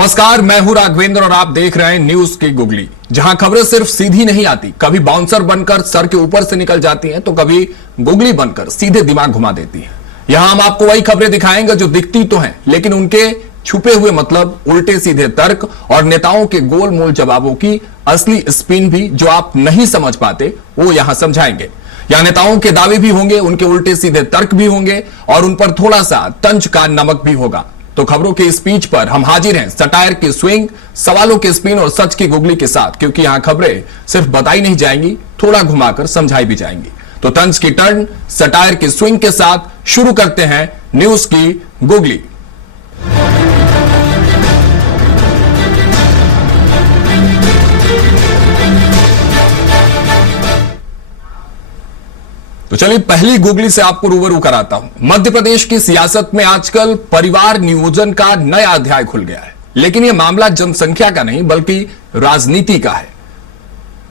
नमस्कार, मैं हूं राघवेंद्र और आप देख रहे हैं न्यूज की गुगली, जहां खबरें सिर्फ सीधी नहीं आती, कभी बाउंसर बनकर सर के ऊपर से निकल जाती हैं तो कभी गुगली बनकर सीधे दिमाग घुमा देती हैं। यहां हम आपको वही खबरें दिखाएंगे जो दिखती तो हैं, लेकिन उनके छुपे हुए मतलब, उल्टे सीधे तर्क और नेताओं के गोल मोल जवाबों की असली स्पिन भी जो आप नहीं समझ पाते, वो यहां समझाएंगे। यहां नेताओं के दावे भी होंगे, उनके उल्टे सीधे तर्क भी होंगे और उन पर थोड़ा सा तंज का नमक भी होगा। तो खबरों के स्पीच पर हम हाजिर हैं सटायर की स्विंग, सवालों के स्पिन और सच की गुगली के साथ, क्योंकि यहां खबरें सिर्फ बताई नहीं जाएंगी, थोड़ा घुमाकर समझाई भी जाएंगी। तो तंज की टर्न सटायर की स्विंग के साथ शुरू करते हैं न्यूज की गुगली। तो चलिए पहली गुगली से आपको रूबरू कराता हूं। मध्य प्रदेश की सियासत में आजकल परिवार नियोजन का नया अध्याय खुल गया है, लेकिन यह मामला जनसंख्या का नहीं बल्कि राजनीति का है।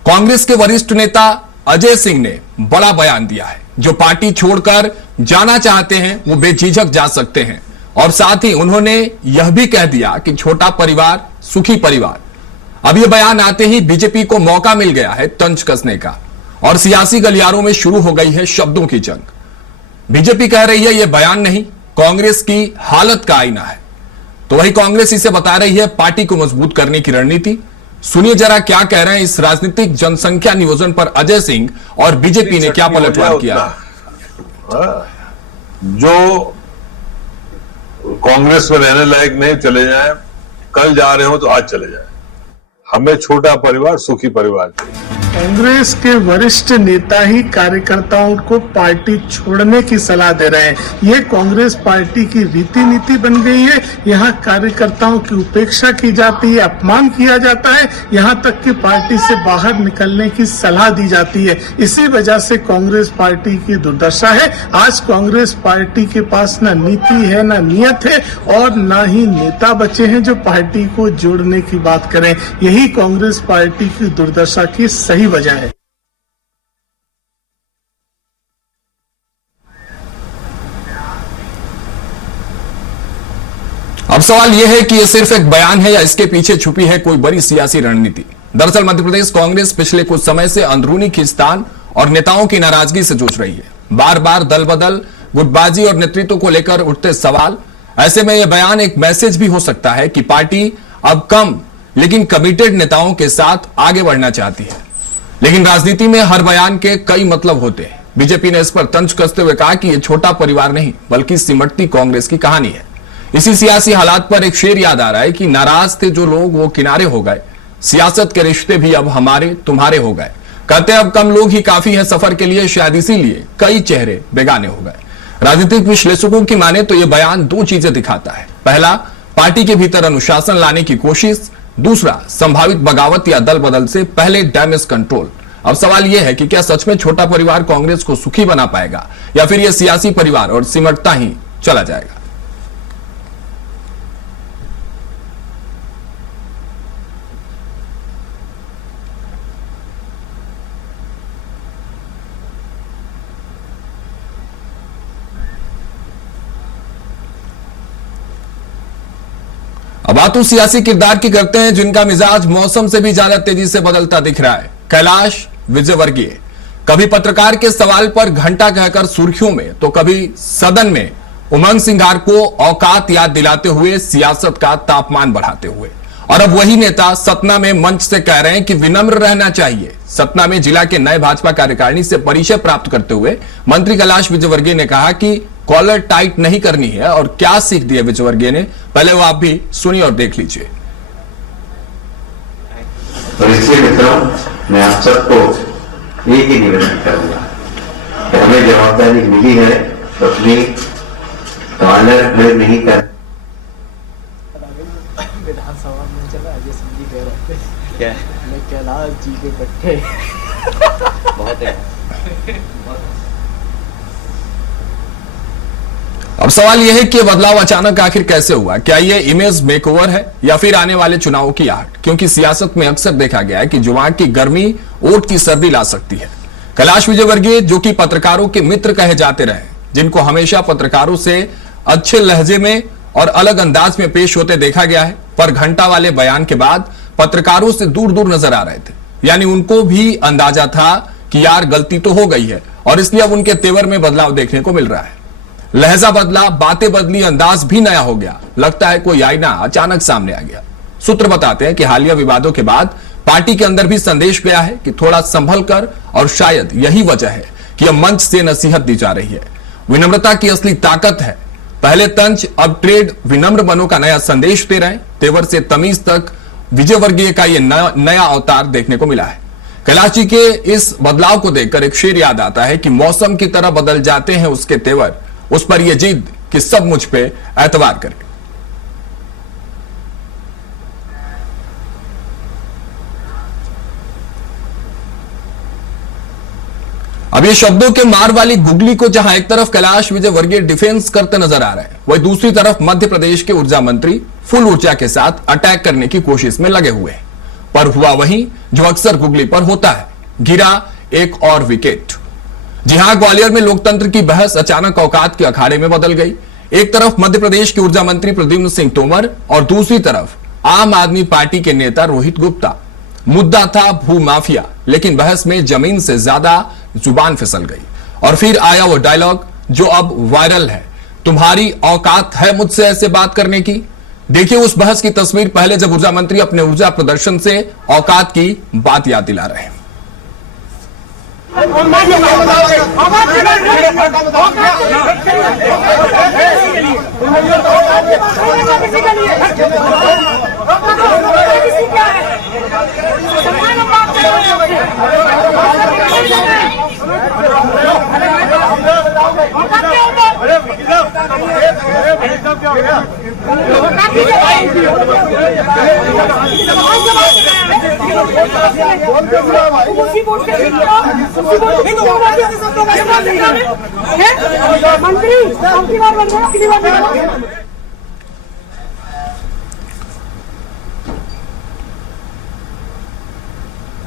कांग्रेस के वरिष्ठ नेता अजय सिंह ने बड़ा बयान दिया है। जो पार्टी छोड़कर जाना चाहते हैं वो बेझिझक जा सकते हैं, और साथ ही उन्होंने यह भी कह दिया कि छोटा परिवार सुखी परिवार। अब यह बयान आते ही बीजेपी को मौका मिल गया है तंज कसने का, और सियासी गलियारों में शुरू हो गई है शब्दों की जंग। बीजेपी कह रही है यह बयान नहीं, कांग्रेस की हालत का आईना है, तो वही कांग्रेस इसे बता रही है पार्टी को मजबूत करने की रणनीति। सुनिए जरा क्या कह रहे हैं इस राजनीतिक जनसंख्या नियोजन पर अजय सिंह, और बीजेपी ने क्या पलटवार किया। जो कांग्रेस में रहने लायक नहीं चले जाए, कल जा रहे हो तो आज चले जाए। हमें छोटा परिवार सुखी परिवार चाहिए। कांग्रेस के वरिष्ठ नेता ही कार्यकर्ताओं को पार्टी छोड़ने की सलाह दे रहे हैं। ये कांग्रेस पार्टी की रीति नीति बन गई है। यहाँ कार्यकर्ताओं की उपेक्षा की जाती है, अपमान किया जाता है, यहाँ तक कि पार्टी से बाहर निकलने की सलाह दी जाती है। इसी वजह से कांग्रेस पार्टी की दुर्दशा है। आज कांग्रेस पार्टी के पास न नीति है, न नियत है, और न ही नेता बचे हैं जो पार्टी को जोड़ने की बात करें। यही कांग्रेस पार्टी की दुर्दशा की सही वजह है। अब सवाल यह है कि यह सिर्फ एक बयान है या इसके पीछे छुपी है कोई बड़ी सियासी रणनीति। दरअसल मध्य प्रदेश कांग्रेस पिछले कुछ समय से अंदरूनी खींचतान और नेताओं की नाराजगी से जूझ रही है। बार बार दल बदल, गुटबाजी और नेतृत्व को लेकर उठते सवाल। ऐसे में यह बयान एक मैसेज भी हो सकता है कि पार्टी अब कम लेकिन कमिटेड नेताओं के साथ आगे बढ़ना चाहती है। लेकिन राजनीति में हर बयान के कई मतलब होते हैं। बीजेपी ने इस पर तंज कसते हुए कहा कि यह छोटा परिवार नहीं बल्कि सिमटती कांग्रेस की कहानी है। इसी सियासी हालात पर एक शेर याद आ रहा है कि नाराज थे जो लोग वो किनारे हो गए, सियासत के रिश्ते भी अब हमारे तुम्हारे हो गए। कहते अब कम लोग ही काफी है सफर के लिए, शायद इसीलिए कई चेहरे बेगाने हो गए। राजनीतिक विश्लेषकों की माने तो यह बयान दो चीजें दिखाता है। पहला, पार्टी के भीतर अनुशासन लाने की कोशिश। दूसरा, संभावित बगावत या दल बदल से पहले डैमेज कंट्रोल। अब सवाल यह है कि क्या सच में छोटा परिवार कांग्रेस को सुखी बना पाएगा या फिर यह सियासी परिवार और सिमटता ही चला जाएगा। अब बात उस सियासी किरदार की करते हैं जिनका मिजाज मौसम से भी ज्यादा तेजी से बदलता दिख रहा है। कैलाश विजयवर्गीय कभी पत्रकार के सवाल पर घंटा कहकर सुर्खियों में, तो कभी सदन में उमंग सिंघार को औकात याद दिलाते हुए सियासत का तापमान बढ़ाते हुए। और अब वही नेता सतना में मंच से कह रहे हैं कि विनम्र रहना चाहिए। सतना में जिला के नए भाजपा कार्यकारिणी से परिचय प्राप्त करते हुए मंत्री कैलाश विजयवर्गीय ने कहा कि कॉलर टाइट नहीं करनी है। और क्या सीख दिया विजयवर्गीय ने, पहले वो आप भी सुनिए और देख लीजिए। और इसलिए मित्रों, मैं आप सबको एक ही निवेदन करूंगा कि हमें जवाबदारी मिली है तो अपनी कॉलर प्ले नहीं कर। विधानसभा में चला अजय सिंह जी कह रहे थे क्या मैं कैलाश जी के पट्टे बहुत है। अब सवाल यह है कि बदलाव अचानक आखिर कैसे हुआ। क्या यह इमेज मेकओवर है या फिर आने वाले चुनावों की आहट, क्योंकि सियासत में अक्सर देखा गया है कि जुबान की गर्मी वोट की सर्दी ला सकती है। कैलाश विजयवर्गीय जो कि पत्रकारों के मित्र कहे जाते रहे, जिनको हमेशा पत्रकारों से अच्छे लहजे में और अलग अंदाज में पेश होते देखा गया है, पर घंटा वाले बयान के बाद पत्रकारों से दूर दूर नजर आ रहे थे। यानी उनको भी अंदाजा था कि यार गलती तो हो गई है और इसलिए अब उनके तेवर में बदलाव देखने को मिल रहा है। लहजा बदला, बातें बदली, अंदाज भी नया हो गया। लगता है कोई आईना अचानक सामने आ गया। सूत्र बताते हैं कि हालिया विवादों के बाद पार्टी के अंदर भी संदेश गया है कि थोड़ा संभल कर, और शायद यही वजह है कि अब मंच से नसीहत दी जा रही है। विनम्रता की असली ताकत है। पहले तंज, अब ट्रेड, विनम्र बनो का नया संदेश दे रहे हैं। तेवर से तमीज तक विजय वर्गीय का यह नया अवतार देखने को मिला है। कैलाश जी के इस बदलाव को देखकर एक शेर याद आता है कि मौसम की तरह बदल जाते हैं उसके तेवर, उस पर यह जिद कि सब मुझ पे एतबार करें। अब ये शब्दों के मार वाली गुगली को जहां एक तरफ कैलाश विजय वर्गीय डिफेंस करते नजर आ रहे हैं, वहीं दूसरी तरफ मध्य प्रदेश के ऊर्जा मंत्री फुल ऊर्जा के साथ अटैक करने की कोशिश में लगे हुए हैं। पर हुआ वही जो अक्सर गुगली पर होता है, गिरा एक और विकेट। जी हां, ग्वालियर में लोकतंत्र की बहस अचानक औकात के अखाड़े में बदल गई। एक तरफ मध्य प्रदेश के ऊर्जा मंत्री प्रद्युम्न सिंह तोमर और दूसरी तरफ आम आदमी पार्टी के नेता रोहित गुप्ता। मुद्दा था भू माफिया, लेकिन बहस में जमीन से ज्यादा जुबान फिसल गई। और फिर आया वो डायलॉग जो अब वायरल है, तुम्हारी औकात है मुझसे ऐसे बात करने की। देखिए उस बहस की तस्वीर पहले, जब ऊर्जा मंत्री अपने ऊर्जा प्रदर्शन से औकात की बात याद दिला रहे हैं।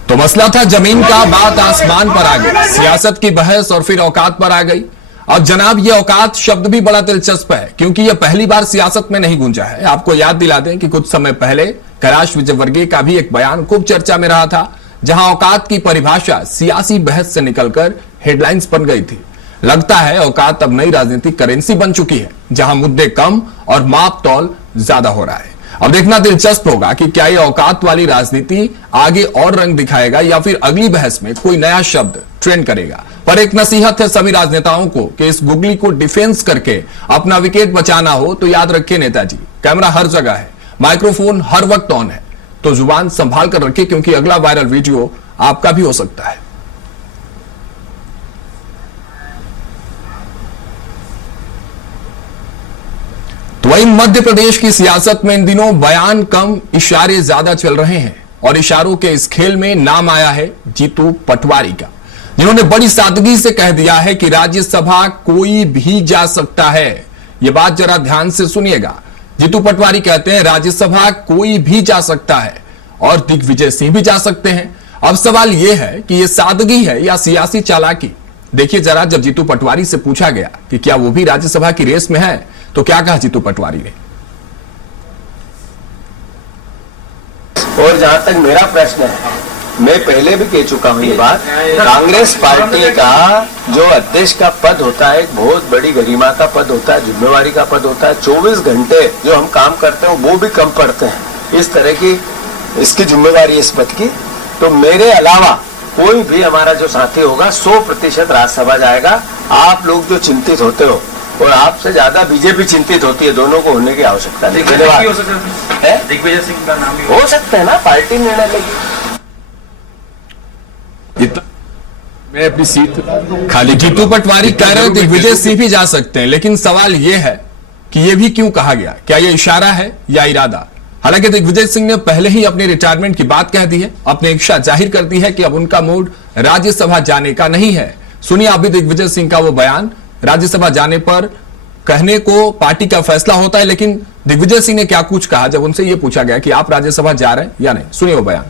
तो मसला था जमीन का, बात आसमान पर आ गई। सियासत की बहस और फिर औकात पर आ गई। और जनाब ये औकात शब्द भी बड़ा दिलचस्प है, क्योंकि यह पहली बार सियासत में नहीं गूंजा है। आपको याद दिला दें कि कुछ समय पहले कैलाश विजय वर्गीय का भी एक बयान खूब चर्चा में रहा था, जहां औकात की परिभाषा सियासी बहस से निकलकर हेडलाइंस बन गई थी। लगता है औकात अब नई राजनीतिक करेंसी बन चुकी है, जहां मुद्दे कम और माप तौल ज्यादा हो रहा है। अब देखना दिलचस्प होगा कि क्या यह औकात वाली राजनीति आगे और रंग दिखाएगा या फिर अगली बहस में कोई नया शब्द ट्रेंड करेगा। पर एक नसीहत है सभी राजनेताओं को कि इस गुगली को डिफेंस करके अपना विकेट बचाना हो तो याद रखिए नेताजी, कैमरा हर जगह है, माइक्रोफोन हर वक्त ऑन है, तो जुबान संभाल कर रखिए, क्योंकि अगला वायरल वीडियो आपका भी हो सकता है। तो वहीं मध्य प्रदेश की सियासत में इन दिनों बयान कम, इशारे ज्यादा चल रहे हैं। और इशारों के इस खेल में नाम आया है जीतू पटवारी का, जिन्होंने बड़ी सादगी से कह दिया है कि राज्यसभा कोई भी जा सकता है। यह बात जरा ध्यान से सुनिएगा। जीतू पटवारी कहते हैं राज्यसभा कोई भी जा सकता है और दिग्विजय सिंह भी जा सकते हैं। अब सवाल यह है कि यह सादगी है या सियासी चालाकी। देखिए जरा, जब जीतू पटवारी से पूछा गया कि क्या वो भी राज्यसभा की रेस में है, तो क्या कहा जीतू पटवारी ने। और जहां तक मेरा प्रश्न है, मैं पहले भी कह चुका हूं ये बात, कांग्रेस पार्टी का जो अध्यक्ष का पद होता है एक बहुत बड़ी गरिमा का पद होता है, जिम्मेवारी का पद होता है। 24 घंटे जो हम काम करते हैं वो भी कम पड़ते हैं। इस तरह की इसकी जिम्मेवारी इस पद की, तो मेरे अलावा कोई भी हमारा जो साथी होगा 100% राज्यसभा जाएगा। आप लोग जो चिंतित होते हो और आपसे ज्यादा बीजेपी चिंतित होती है, दोनों को होने की आवश्यकता नहीं। दिग्विजय सिंह का नाम भी हो सकता है ना, पार्टी निर्णय लेगी। मैं अपनी सीट खाली। जीतू पटवारी कह रहे हैं दिग्विजय सिंह भी जा सकते हैं, लेकिन सवाल यह है कि यह भी क्यों कहा गया, क्या यह इशारा है या इरादा। हालांकि दिग्विजय सिंह ने पहले ही अपनी रिटायरमेंट की बात कह दी है, अपनी इच्छा जाहिर कर दी है कि अब उनका मूड राज्यसभा जाने का नहीं है। सुनिए अभी दिग्विजय सिंह का वो बयान। राज्यसभा जाने पर कहने को पार्टी का फैसला होता है, लेकिन दिग्विजय सिंह ने क्या कुछ कहा जब उनसे यह पूछा गया कि आप राज्यसभा जा रहे हैं या नहीं। सुनिए वो बयान।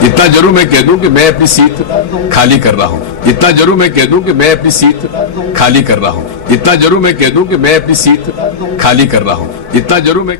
इतना जरूर मैं कह दूं कि मैं अपनी सीट खाली कर रहा हूं। इतना जरूर मैं कह दूं कि मैं अपनी सीट खाली कर रहा हूं। इतना जरूर मैं कह दूं कि मैं अपनी सीट खाली कर रहा हूं। इतना जरूर मैं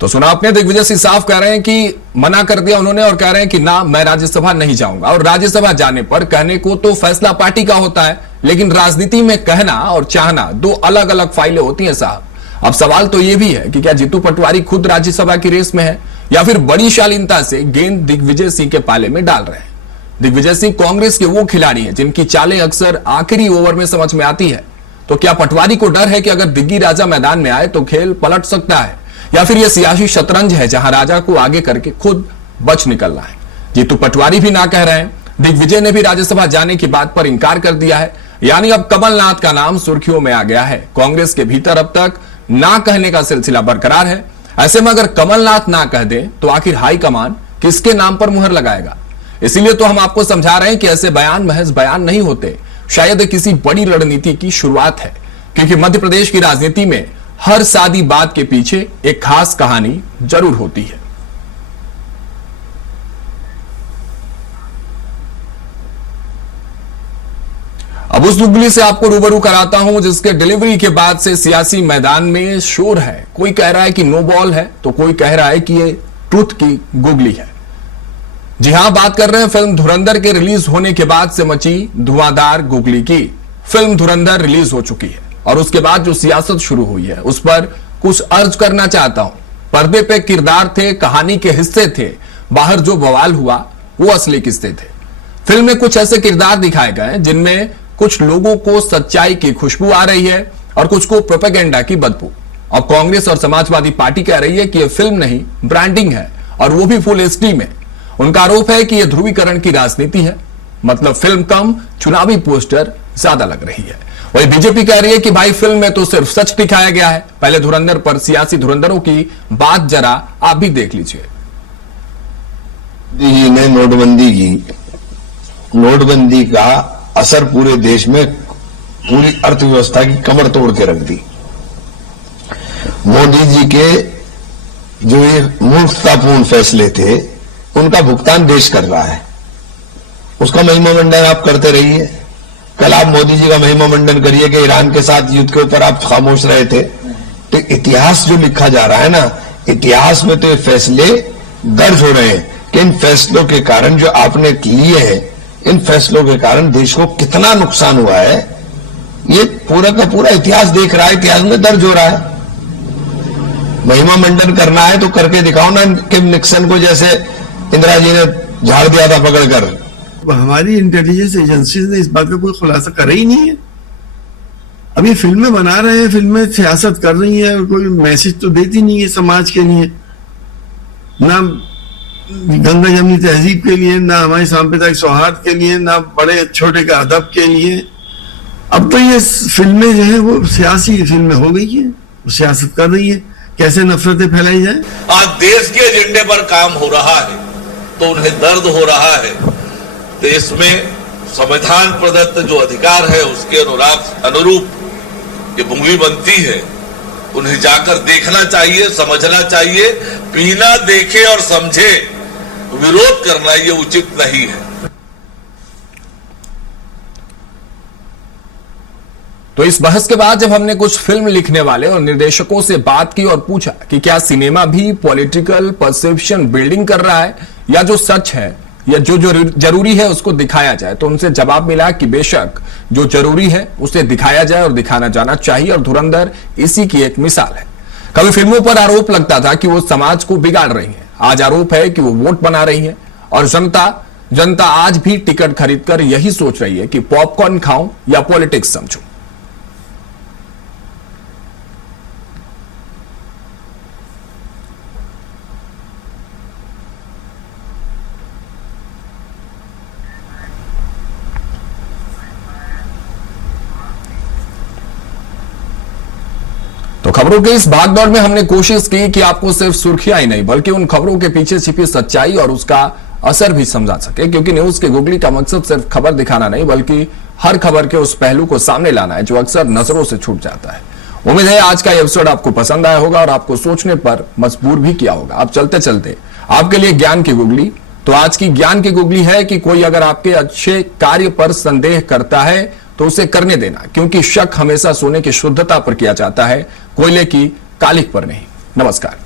तो सुना आपने, दिग्विजय सिंह साफ कह रहे हैं कि मना कर दिया उन्होंने और कह रहे हैं कि ना, मैं राज्यसभा नहीं जाऊंगा। और राज्यसभा जाने पर कहने को तो फैसला पार्टी का होता है, लेकिन राजनीति में कहना और चाहना दो अलग अलग फाइलें होती हैं साहब। अब सवाल तो यह भी है कि क्या जीतू पटवारी खुद राज्यसभा की रेस में है या फिर बड़ी शालीनता से गेंद दिग्विजय सिंह के पाले में डाल रहे हैं। दिग्विजय सिंह कांग्रेस के वो खिलाड़ी हैं जिनकी चालें अक्सर आखिरी ओवर में समझ में आती है। तो क्या पटवारी को डर है कि अगर दिग्गी राजा मैदान में आए तो खेल पलट सकता है, या फिर यह सियासी शतरंज है जहां राजा को आगे करके खुद बच निकलना है। जीतू पटवारी भी ना कह रहे हैं, दिग्विजय ने भी राज्यसभा जाने की बात पर इंकार कर दिया है। यानी अब कमलनाथ का नाम सुर्खियों में आ गया है। कांग्रेस के भीतर अब तक ना कहने का सिलसिला बरकरार है। ऐसे में अगर कमलनाथ ना कह दे तो आखिर हाईकमान किसके नाम पर मुहर लगाएगा? इसीलिए तो हम आपको समझा रहे हैं कि ऐसे बयान महज बयान नहीं होते, शायद किसी बड़ी रणनीति की शुरुआत है। क्योंकि मध्य प्रदेश की राजनीति में हर सादी बात के पीछे एक खास कहानी जरूर होती है। अब उस गुगली से आपको रूबरू कराता हूं जिसके डिलीवरी के बाद से सियासी मैदान में शोर है। कोई कह रहा है कि नो बॉल है तो कोई कह रहा है कि ये ट्रुथ की गुगली है। जी हां, बात कर रहे हैं फिल्म धुरंधर के रिलीज होने के बाद से मची धुआंधार गुगली की। फिल्म धुरंधर रिलीज हो चुकी है और उसके बाद जो सियासत शुरू हुई है उस पर कुछ अर्ज करना चाहता हूं। पर्दे पे किरदार थे, कहानी के हिस्से थे, बाहर जो बवाल हुआ वो असली किस्से थे। फिल्म में कुछ ऐसे किरदार दिखाए गए जिनमें कुछ लोगों को सच्चाई की खुशबू आ रही है और कुछ को प्रोपेगेंडा की बदबू। और कांग्रेस और समाजवादी पार्टी कह रही है कि यह फिल्म नहीं, ब्रांडिंग है, और वो भी फुल एचडी में। उनका आरोप है कि यह ध्रुवीकरण की राजनीति है, मतलब फिल्म कम, चुनावी पोस्टर ज्यादा लग रही है। वही बीजेपी कह रही है कि भाई फिल्म में तो सिर्फ सच दिखाया गया है। पहले धुरंधर पर सियासी धुरंधरों की बात जरा आप भी देख लीजिए। ने नोटबंदी की, नोटबंदी का असर पूरे देश में पूरी अर्थव्यवस्था की कमर तोड़ के रख दी। मोदी जी के जो ये मूर्खतापूर्ण फैसले थे उनका भुगतान देश कर रहा है। उसका महिमा मंडन आप करते रहिए। कल आप मोदी जी का महिमा मंडन करिए कि ईरान के साथ युद्ध के ऊपर आप खामोश रहे थे। तो इतिहास जो लिखा जा रहा है ना, इतिहास में तो ये फैसले दर्ज हो रहे हैं कि इन फैसलों के कारण जो आपने लिए हैं, इन फैसलों के कारण देश को कितना नुकसान हुआ है, ये पूरा का पूरा इतिहास देख रहा है, इतिहास में दर्ज हो रहा है। महिमा मंडन करना है तो करके दिखाओ ना, किम निक्सन को जैसे इंदिरा जी ने झाड़ दिया था पकड़कर। हमारी इंटेलिजेंस एजेंसी ने इस बात का कोई खुलासा करा ही नहीं है। अभी फिल्में बना रहे हैं, फिल्में सियासत कर रही है, कोई मैसेज तो देती नहीं है समाज के लिए, ना गंगा जमनी तहजीब के लिए, ना हमारे सांप्रदायिक सौहार्द के लिए, ना बड़े छोटे का अदब के लिए। अब तो ये फिल्में जो है वो सियासी फिल्में हो गई है, वो सियासत कर रही है, कैसे नफरतें फैलाई जाए। आज देश के एजेंडे पर काम हो रहा है तो उन्हें दर्द हो रहा है। देश में संविधान प्रदत्त जो अधिकार है उसके अनुरूप ये मूवी बनती है, उन्हें जाकर देखना चाहिए, समझना चाहिए। बिना देखे और समझे विरोध करना ये उचित नहीं है। तो इस बहस के बाद जब हमने कुछ फिल्म लिखने वाले और निर्देशकों से बात की और पूछा कि क्या सिनेमा भी पॉलिटिकल परसेप्शन बिल्डिंग कर रहा है या जो सच है या जो जरूरी है उसको दिखाया जाए, तो उनसे जवाब मिला कि बेशक जो जरूरी है उसे दिखाया जाए और दिखाना जाना चाहिए। और धुरंधर इसी की एक मिसाल है। कभी फिल्मों पर आरोप लगता था कि वो समाज को बिगाड़ रही हैं, आज आरोप है कि वो वोट बना रही हैं। और जनता आज भी टिकट खरीदकर यही सोच रही है कि पॉपकॉर्न खाऊं या पॉलिटिक्स समझूं। तो खबरों के इस भागदौड़ में हमने कोशिश की कि आपको सिर्फ सुर्खियां ही नहीं बल्कि उन खबरों के पीछे छिपी सच्चाई और उसका असर भी समझा सके। क्योंकि न्यूज के गुगली का मकसद सिर्फ खबर दिखाना नहीं बल्कि हर खबर के उस पहलू को सामने लाना है जो अक्सर नजरों से छूट जाता है। उम्मीद है आज का एपिसोड आपको पसंद आया होगा और आपको सोचने पर मजबूर भी किया होगा। अब चलते चलते आपके लिए ज्ञान की गुगली। तो आज की ज्ञान की गुगली है कि कोई अगर आपके अच्छे कार्य पर संदेह करता है तो उसे करने देना, क्योंकि शक हमेशा सोने की शुद्धता पर किया जाता है, कोयले की कालिक पर नहीं। नमस्कार।